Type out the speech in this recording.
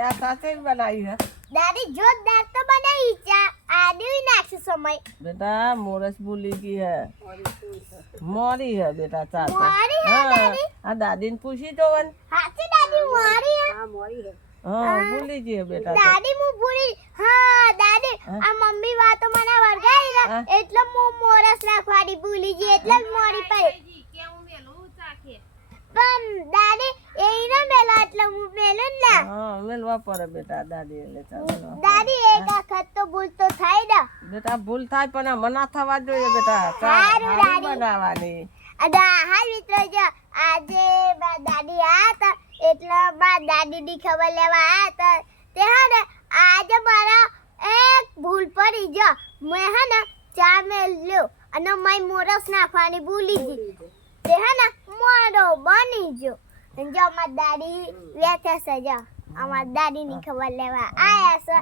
આ સાચે જ બનાવી હે દાદી જોરદાર તો બનાવી ચા આદુ નાખશું સમય. બેટા મોરસ ભૂલી ગઈ હે. મોરી હે બેટા ચા મોરી હે હા દાદી? આ દાદીને પૂછી જોવન હાચી દાદી મોરી હે? હા ભૂલી ગઈ બેટા દાદી હું ભૂલી હા દાદી આ મમ્મી વાતો મને વળગાઈ એટલે હું મોરસ નાખવાની ભૂલી ગઈ એટલે જ મોડી પડી પણ દાદી એ ના મેલા એટલે હું મેલું જ ના હા. મેલવા પડે બેટા દાદી એટલે દાદી એક વખત તો ભૂલ તો થાય ને. બેટા ભૂલ થાય પણ આમાં ના થવા જોઈએ બેટા સારું, બનાવવાની. અદા હા મિત્રો જો આજે મારા દાદી આયા હતા એટલે મારા દાદીની ખબર લેવા હતા. તે હા ને આજે મારા એક ભૂલ પડી જો. મેં હે ને ચા મેલ્યો અને મારી મોરસ નાખવાની ભૂલી ગઈ. તે હે ને મોડો બની ગયો. જો મારી દાદી બેઠા છે જો અમારા દાદીની ખબર લેવા આયા છે.